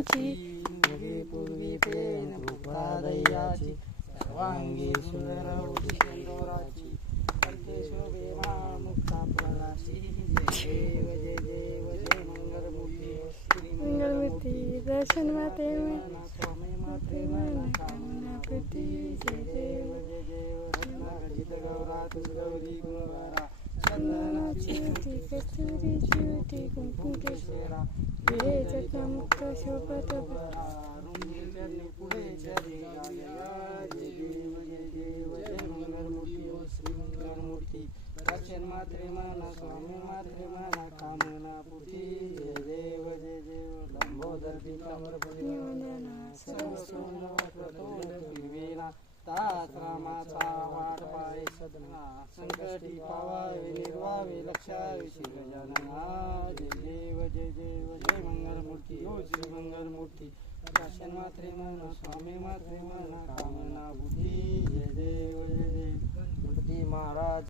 चंदनाची पूर्वी पेन कृपादयाची सर्वांगी सुंदर होती सिंदुराची कंठे शोभे मुक्ता प्रणाशी जय देव जय देव जय मंगलमूर्ती श्री मंगलमूर्ती दर्शन माते स्वामी मात्रे कामना प्रती जय देव जय देव रत्नाखचित गौरा गौरी कुंभारा चंदनाची ज्योती कस्तुरीची होती कुंकुम केशरा हे जगमुक्त शोभत बरा चरणी पुढे चरणी जय देव जय देव जय मंगलमूर्ती ओ श्री मंगलमूर्ती दर्शन मात्रे माना स्वामी मात्रे माना कामना पूर्ती जय देव जय देव लंबोदर पीतांबर परिवंदना सर्व सोनवना तात रामाचा वाट पाय सदना संकटी पावावे निर्वावे लक्षावे श्री गजानना जय देव जय देव जय मंगलमूर्ती ओ श्री मंगलमूर्ती दर्शन मात्रे माना स्वामी मात्रे माना